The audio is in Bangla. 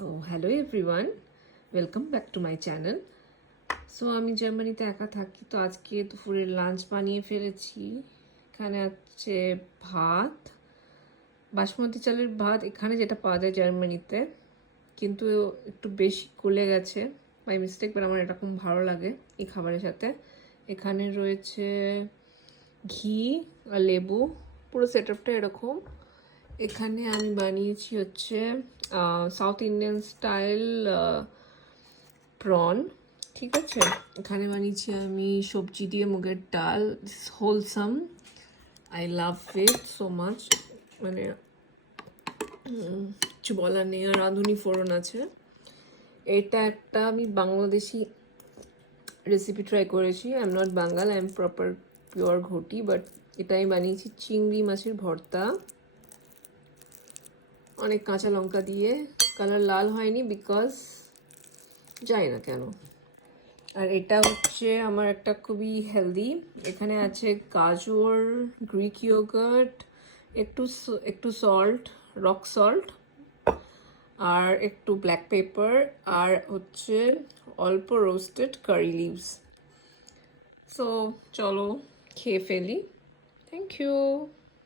So hello everyone, welcome back to my channel. So আমি জার্মানিতে একা থাকি, তো আজকে দুপুরের লাঞ্চ বানিয়ে ফেলেছি। এখানে আছে ভাত, বাসমতি চালের ভাত, এখানে যেটা পাওয়া যায় জার্মানিতে, কিন্তু একটু বেশি গলে গেছে বাই মিস্টেক, বাট আমার এরকম ভালো লাগে এই খাবারের সাথে। এখানে রয়েছে ঘি আর লেবু, পুরো সেট আপটা এরকম। এখানে আমি বানিয়েছি হচ্ছে সাউথ ইন্ডিয়ান স্টাইল প্রন, ঠিক আছে। এখানে বানিয়েছি আমি সবজি দিয়ে মুগের ডাল, wholesome, I love it so much, মানে কিছু বলার নেই। আর রাঁধুনি ফোড়ন আছে। এটা একটা আমি বাংলাদেশি রেসিপি ট্রাই করেছি। I am not Bangal, I am proper pure ঘটি, বাট এটা আমি বানিয়েছি চিংড়ি মাছের ভর্তা, অনেক কাঁচা লঙ্কা দিয়ে। কালার লাল হয়নি বিকজ জানি না কেন। আর এটা হচ্ছে আমার একটা খুবই হেলদি, এখানে আছে গাজর, গ্রিক ইয়োগার্ট, একটু সল্ট, রক সল্ট, আর একটু ব্ল্যাক পেপার, আর হচ্ছে অল্প রোস্টেড কারি লিভস। সো চলো খেয়ে ফেলি। Thank you.